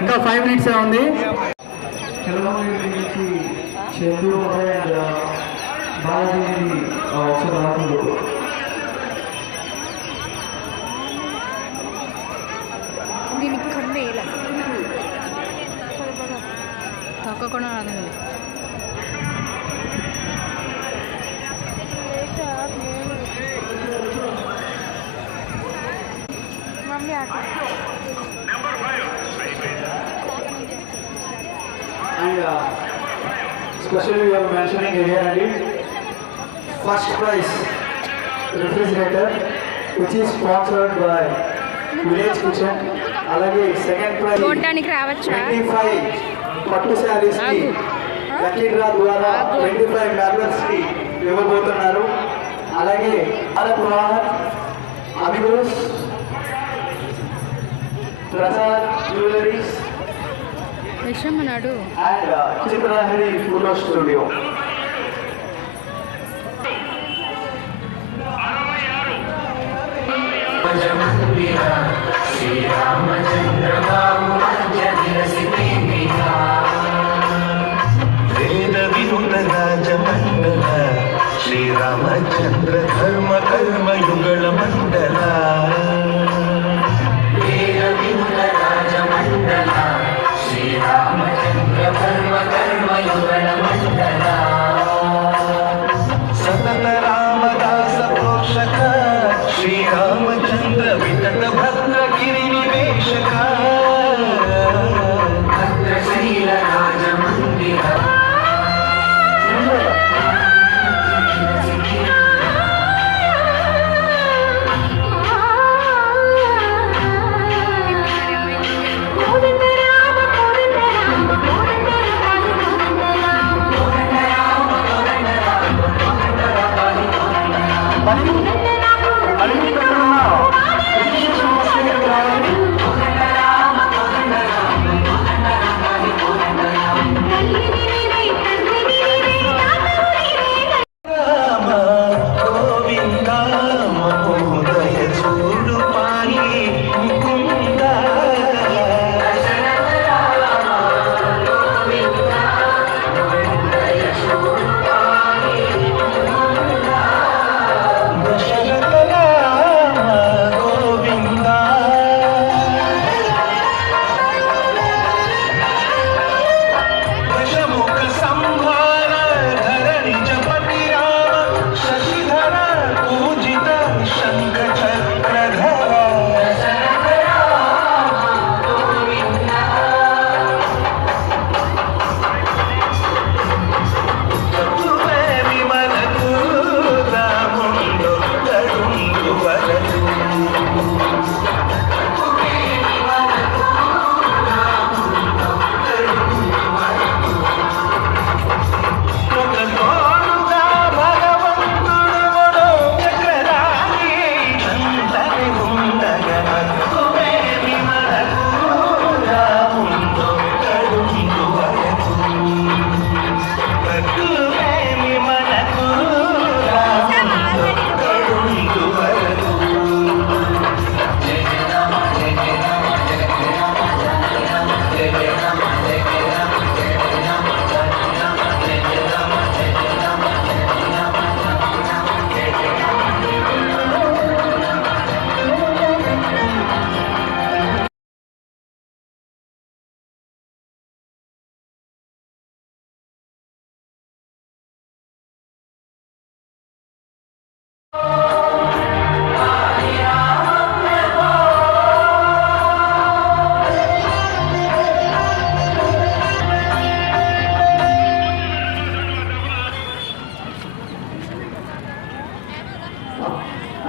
ఇంకా 5 minutes ఉంది. Chandru and Balaji ఒకసారి రాకుండా దీనికి కన్ను వేయాలి తగ్గకుండా రాదండి. Mummy and especially we are mentioning here and first prize refrigerator which is sponsored by Village Kitchen. అలాగే సెకండ్ ప్రైజ్ చూడడానికి రావచ్చా 25 పట్టు శారీస్ కి లక్కీ డ్రా ద్వారా 25 మెంబర్స్ కి ఇవ్వబోతున్నారు. అలాగే అమిగోస్ ప్రసాద్ జ్యువెలరీస్ విషమన్నాడు and Chitralahari photo studio. Veda Vinuta రాజమండల Sriramachandra ధర్మ కర్మయుగళ మండల వేద వినుత రాజమండల శ్రీరామచంద్ర ధర్మ కర్మయుగళ మండల సతత రామదాస పోషక శ్రీరామచంద్ర వితత భద్ర గిరి నివేశక భద్రశైల రాజమందిర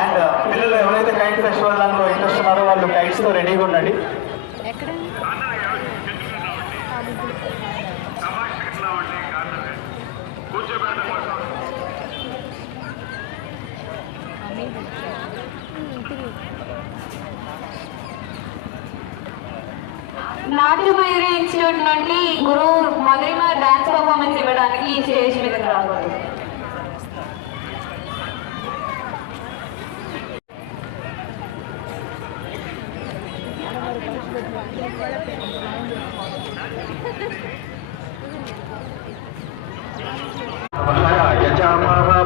అండ్ పిల్లలు ఎవరైతే కైట్ ఫెస్టివల్ దాంట్లో ఇంట్రెస్ట్ ఉన్నారో వాళ్ళు కైట్స్తో రెడీగా ఉండండి. నాట్యమయూరి ఇన్స్టిట్యూట్ నుండి గురువు మధురిమ డాన్స్ పర్ఫార్మెన్స్ ఇవ్వడానికి స్టేజ్ మీదకి రాబోతుంది.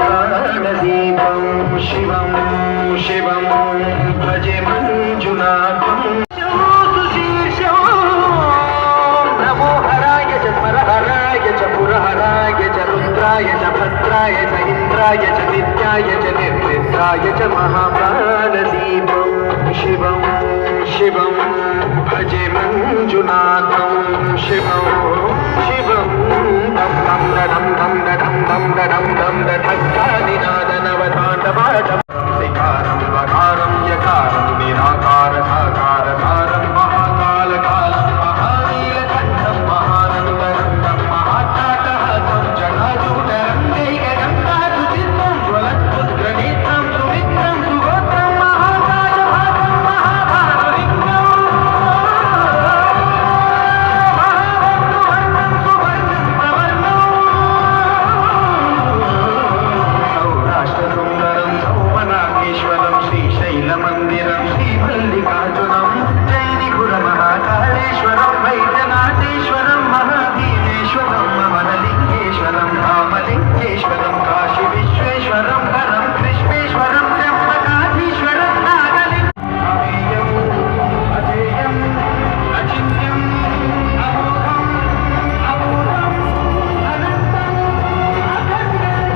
महाप्राणदीपं शिवं शिवं भजे मञ्जुनाथं नमो हराय च परहराय च पुरहराय च रुद्राय च भद्राय च इन्द्राय च नित्याय च निर्निद्राय च महाप्राणदीपं शिवं शिवं भजे मञ्जुनाथं शिवं शिवं दं दं दं दं दं दं दं दं ठक्कादिनादनवताण्डवाटं विकारं वकारं यकारं निराकार साकार सारं महाकालकालं महानीलकण्ठं महानन्दनन्दं महाटाटहासं जटाजूटरं दैकगङ्गाधुचित्तं ज्वलत्पुत्रनेत्रं सुमित्रं सुगोत्रं महाकालभागं महाभारतलिङ्गं महावक्रुवर्णं सुवर्णं प्रवर्णं सौराष्ट्रसुन्दरं सौमनाथेश्वरं श्रीशैलमन्दिरं श्रीमल्लिकार्जुनं जैनिपुरमहाकालेश्वरं वैद्यनाथेश्वरं महाभीमेश्वरं ममनलिङ्गेश्वरं रामलिङ्गेश्वरं काशीविश्वेश्वरं हरं कृष्णेश्वरं त्र्यम्बकाधीश्वरं नागलिङ्गम् अजेयम् अचिन्त्यम् अमोघम् अपूर्वम् अनन्तम् अखण्डम्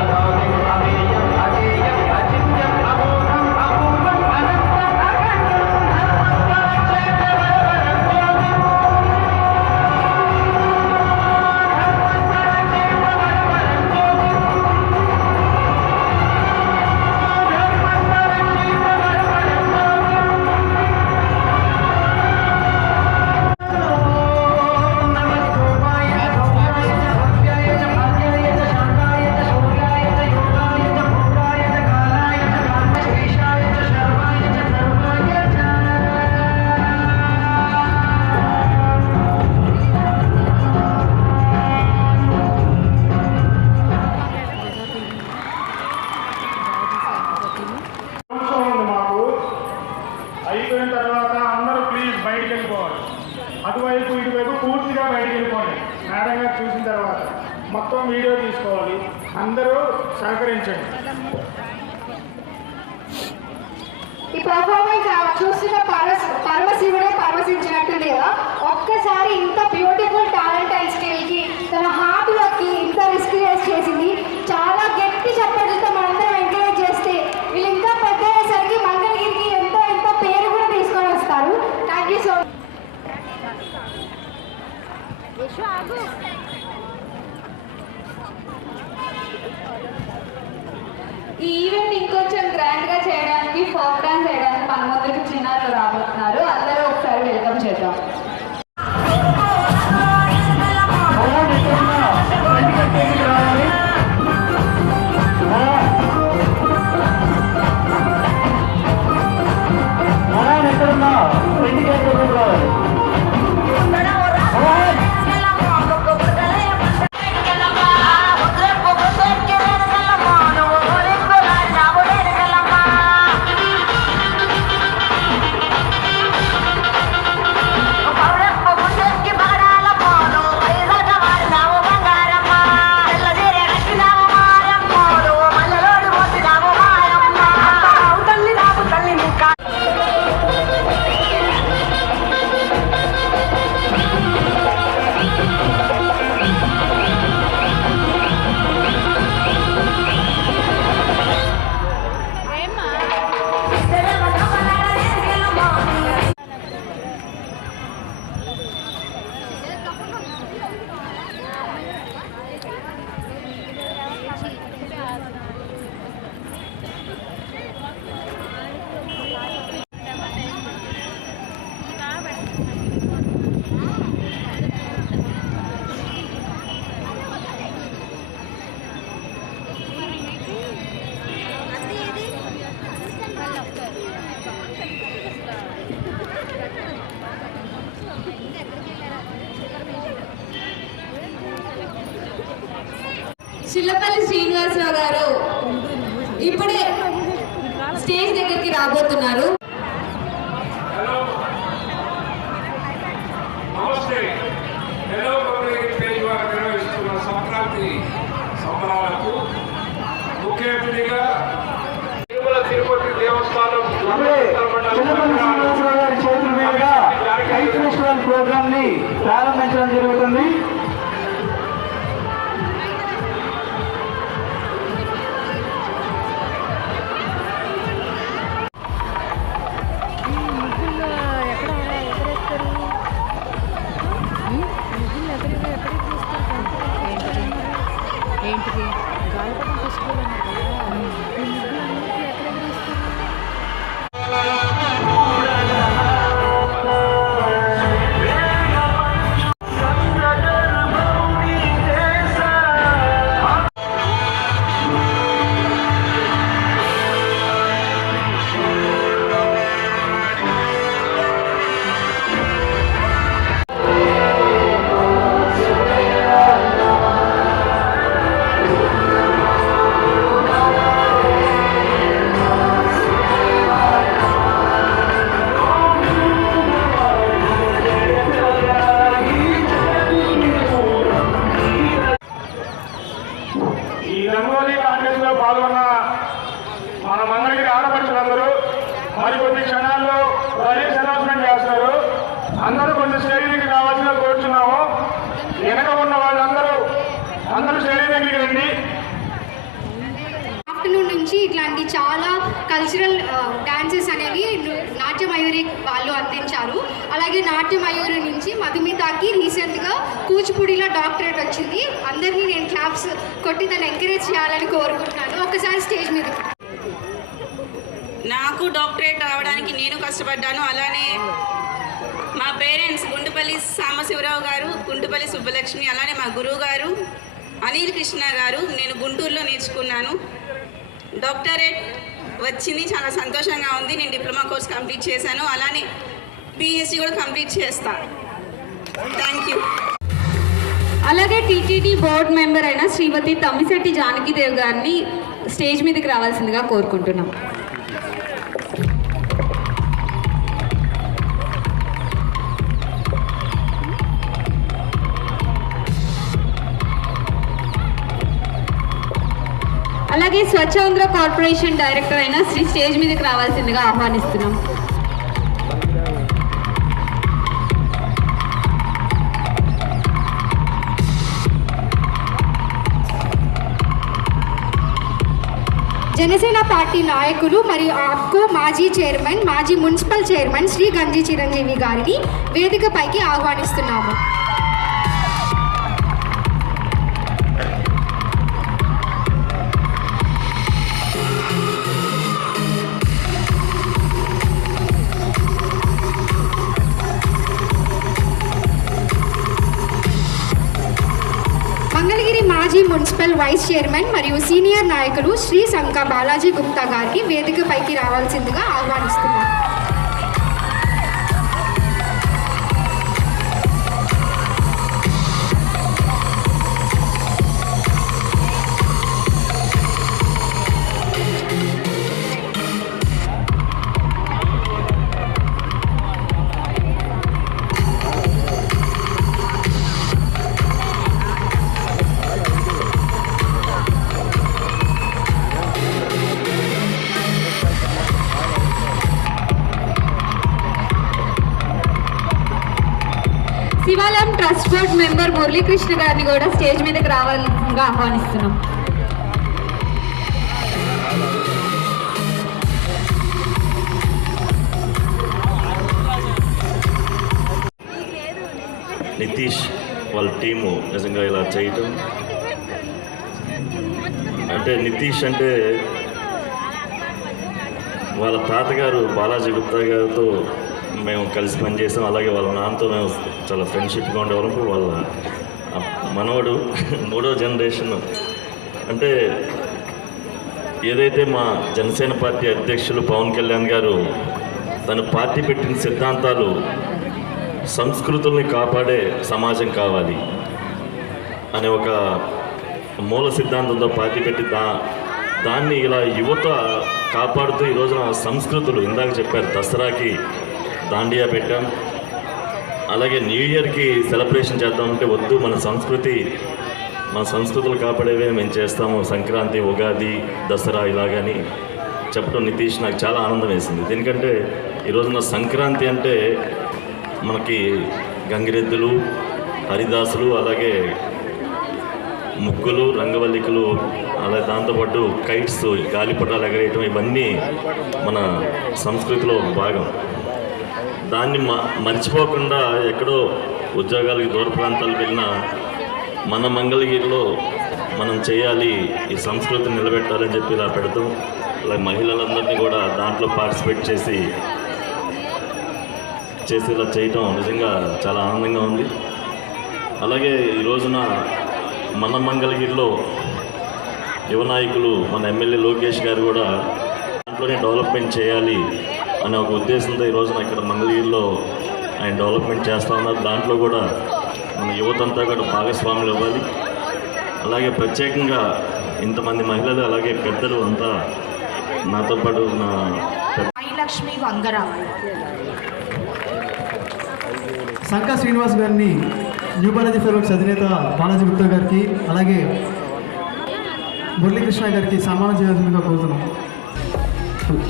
अगाधिम् अमेयम् अजेयम् अचिन्त्यम् अमोघम् अपूर्वम् अनन्तम् అవసరం ఉంది మాకు. అయిపోయిన తర్వాత అందరూ ప్లీజ్ బయటికి వెళ్ళిపోవాలి. అటువైపు ఇటువైపు పూర్తిగా బయటికి వెళ్ళిపోండి. మేడం గారు చూసిన తర్వాత మొత్తం వీడియో తీసుకోవాలి. అందరూ సహకరించండి. ఈ పర్ఫార్మెన్స్ చూస్తున్న పరమశివుడే పరమశించినట్టుంది కదా. ఒక్కసారి ఇంత బ్యూటిఫుల్ టాలెంట్ అండ్ స్కిల్కి తన హార్డ్ వర్క్కి ఇంత రిస్క్ చేసింది. చాలా గట్టి చప్పట్లతో మనందరం ఎంకరేజ్ చేస్తే వీళ్ళు ఇంకా పెద్ద అయ్యేసరికి మంగళగిరికి ఎంతో ఎంతో పేరు కూడా తీసుకొని వస్తారు. Thank you so much. ఈ ఈవెంట్ ఇంకొంచెం గ్రాండ్ గా చేయడానికి ఫోక్ డాన్స్ చేయడానికి మన ముందుకు చిన్నారులు రాబోతున్నారు. అందరూ ఒకసారి వెల్కమ్ చేద్దాం. చిల్లపల్లి శ్రీనివాసరావు గారు ఇప్పుడే స్టేజ్ దగ్గరికి రాబోతున్నారు. ప్రోగ్రామ్ ని ప్రారంభించడం జరుగుతుంది. ఏంటిది గాలిపటం ఫెస్టివల్ అన్నారు కదా ఈ ముగ్గులన్నిటికీ ఎక్కడ ఎగరేస్తారు? ఈ రంగోలీ కాంటెస్ట్ లో పాల్గొన్న మన మంగళగిరి ఆడపడుచులందరూ మరికొద్ది క్షణాల్లో ప్రైజ్ అనౌన్స్మెంట్ చేస్తారు. అందరూ కొంచెం స్టేజ్ దగ్గరికి రావాల్సిన కోరుచున్నాము. వెనక ఉన్న వాళ్ళందరూ స్టేజ్ దగ్గరికి రండి. ఆఫ్టర్నూన్ నుంచి ఇట్లాంటి చాలా కల్చరల్ డాన్సెస్ అనేవి నాట్య మయూరి వాళ్ళు అందించారు. అలాగే నాట్య మయూరి నుంచి మధుమితాకి రీసెంట్గా కూచిపూడిలో డాక్టరేట్ వచ్చింది. అందరినీ నేను క్లాప్స్ కొట్టి దాన్ని ఎంకరేజ్ చేయాలని కోరుకుంటున్నాను. ఒకసారి స్టేజ్ మీద. నాకు డాక్టరేట్ రావడానికి నేను కష్టపడ్డాను. అలానే మా పేరెంట్స్ గుంటుపల్లి సాంబశివరావు గారు, గుంటుపల్లి సుబ్బలక్ష్మి, అలానే మా గురువు గారు అనిల్ కృష్ణ గారు. నేను గుంటూరులో నేర్చుకున్నాను. డాక్టరేట్ వచ్చింది, చాలా సంతోషంగా ఉంది. నేను డిప్లొమా కోర్స్ కంప్లీట్ చేశాను. అలానే పిహెచ్డి కూడా కంప్లీట్ చేస్తాను. Thank you. అలాగే టీటీడీ బోర్డు మెంబర్ అయిన శ్రీమతి తమ్మిశెట్టి జానకిదేవ్ గారిని స్టేజ్ మీదకి రావాల్సిందిగా కోరుకుంటున్నాం. అలాగే స్వచ్ఛాంధ్ర కార్పొరేషన్ డైరెక్టర్ అయిన శ్రీ స్టేజ్ మీదకి రావాల్సిందిగా ఆహ్వానిస్తున్నాం. జనసేన పార్టీ నాయకులు మరియు ఆప్కో మాజీ చైర్మన్, మాజీ మున్సిపల్ చైర్మన్ శ్రీ గంజి చిరంజీవి గారిని వేదికపైకి ఆహ్వానిస్తున్నాము. మంగళగిరి మాజీ మున్సిపల్ వైస్ చైర్మన్ మరియు సీనియర్ నాయకులు శ్రీ శంక బాలాజీ గుప్తా గారికి వేదికపైకి రావాల్సిందిగా ఆహ్వానిస్తున్నాం. శివాలయం ట్రస్ట్ బోర్డ్ మెంబర్ మురళీకృష్ణ గారిని కూడా స్టేజ్ మీదకి రావాల్సిందిగా ఆహ్వానిస్తున్నాం. నితీష్ వాళ్ళ టీము నిజంగా ఇలా చేయటం అంటే, నితీష్ అంటే వాళ్ళ తాతగారు బాలాజీ గుప్తా గారితో మేము కలిసి పనిచేసాం. అలాగే వాళ్ళ నాన్నతో మేము చాలా ఫ్రెండ్షిప్గా ఉండేవాళ్ళం. వాళ్ళ మనవడు 3వ జనరేషన్. అంటే ఏదైతే మా జనసేన పార్టీ అధ్యక్షులు పవన్ కళ్యాణ్ గారు తన పార్టీ పెట్టిన సిద్ధాంతాలు సంస్కృతుల్ని కాపాడే సమాజం కావాలి అనే ఒక మూల సిద్ధాంతంతో పార్టీ పెట్టి దాన్ని ఇలా యువత కాపాడుతూ ఈ రోజున సంస్కృతులు ఇందాక చెప్పారు, దసరాకి దాండియా పెట్టాం. అలాగే న్యూ ఇయర్కి సెలబ్రేషన్ చేద్దామంటే వద్దు, మన సంస్కృతులు కాపాడేవే మేము చేస్తాము, సంక్రాంతి, ఉగాది, దసరా ఇలాగని చెప్పడం నితీష్ నాకు చాలా ఆనందం వేసింది. ఎందుకంటే ఈ రోజున సంక్రాంతి అంటే మనకి గంగిరెద్దులు, హరిదాసులు, అలాగే ముగ్గులు, రంగవల్లికలు, అలాగే దాంతోపాటు కైట్స్, గాలిపటాలు ఎగరేయటం, ఇవన్నీ మన సంస్కృతిలో భాగం. దాన్ని మర్చిపోకుండా ఎక్కడో ఉద్యోగాలకి దూర ప్రాంతాలకు వెళ్ళినా మన మంగళగిరిలో మనం చేయాలి, ఈ సంస్కృతిని నిలబెట్టాలని చెప్పి ఇలా పెడతాం. అలాగే మహిళలందరినీ కూడా దాంట్లో పార్టిసిపేట్ చేసి ఇలా చేయటం నిజంగా చాలా ఆనందంగా ఉంది. అలాగే ఈ రోజున మన మంగళగిరిలో యువ నాయకులు మన ఎమ్మెల్యే లోకేష్ గారు కూడా దాంట్లోనే డెవలప్మెంట్ చేయాలి అనే ఒక ఉద్దేశంతో ఈ రోజున ఇక్కడ మంగళగిరిలో ఆయన డెవలప్మెంట్ చేస్తూ ఉన్నారు. దాంట్లో కూడా మన యువతంతా కూడా భాగస్వాములు ఇవ్వాలి. అలాగే ప్రత్యేకంగా ఇంతమంది మహిళలు అలాగే పెద్దలు అంతా నాతో పాటు నా లక్ష్మి వంగరా, సంకా శ్రీనివాస్ గారిని న్యూ బాలాజీ ఫెలోస్ అధినేత బాలాజీ గుప్తా గారికి అలాగే మురళీకృష్ణ గారికి సన్మానం చేయాల్సిందిగా కోరుతున్నాం.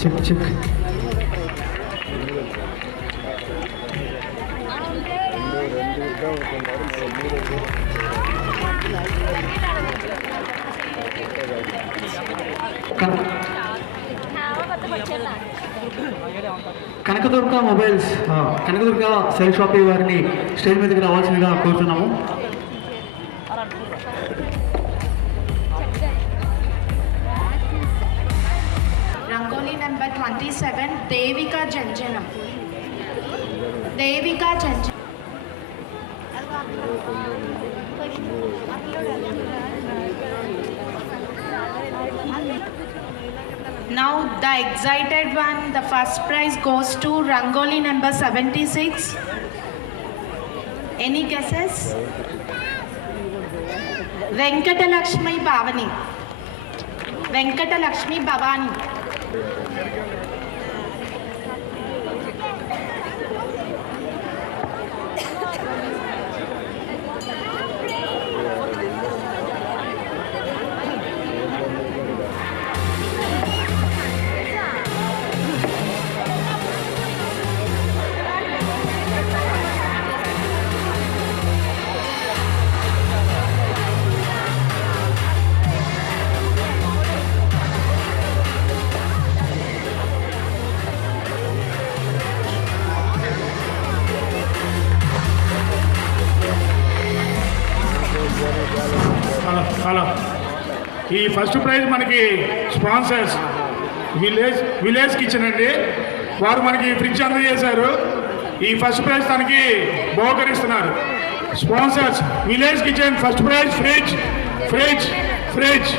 Check Kanakadurga mobiles, Kanakadurga cell shop వారిని స్టేజ్ మీదకి రావాల్సిందిగా కోరుతున్నాము. Rangoli number 27 Devika Janjanam. Now the excited one, the first prize goes to Rangoli number 76. Any guesses? Venkatalakshmi Bhavani. Hello, ఈ ఫస్ట్ ప్రైజ్ మనకి స్పాన్సర్స్ విలేజ్ కిచెన్ అండి. వారు మనకి ఫ్రిడ్జ్ అందజేశారు. ఈ ఫస్ట్ ప్రైజ్ తనకి బహుకరిస్తున్నారు. Sponsors village kitchen, first prize fridge.